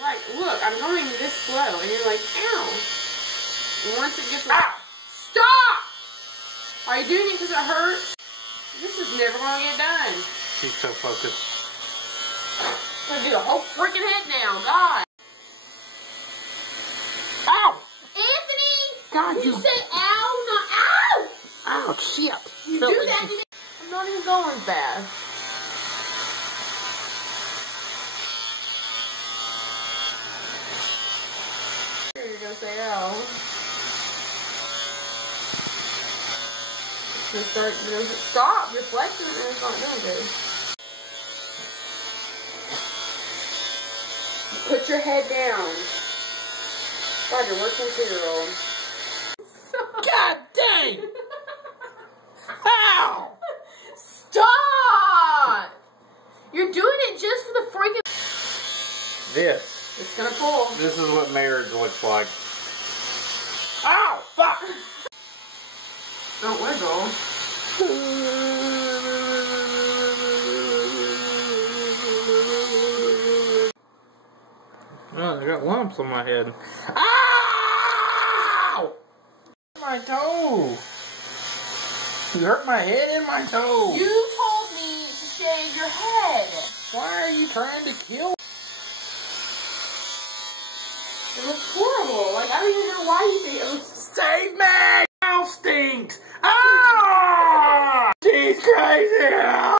Like, look, I'm going this slow, and you're like, ow. And once it gets... Ow! Stop! Are you doing it because it hurts? This is never going to get done. She's so focused. I'm going to do the whole freaking head now. God. Ow! Anthony! God, you said ow, not ow! Ow, shit. You do that. I'm not even going fast. You're going to say ow. Just stop reflecting and it's not doing good. Put your head down. God, you're worse than a 2-year-old. God dang! Ow! Stop! You're doing it just for the freaking... This. It's gonna pull. This is what marriage looks like. Ow! Fuck! Don't wiggle. Oh, I got lumps on my head. Ow! My toe. You hurt my head and my toe. You told me to shave your head. Why are you trying to kill? It was horrible. Like, I don't even know why you think it was... Save me! Ow stinks! Ah! She's crazy!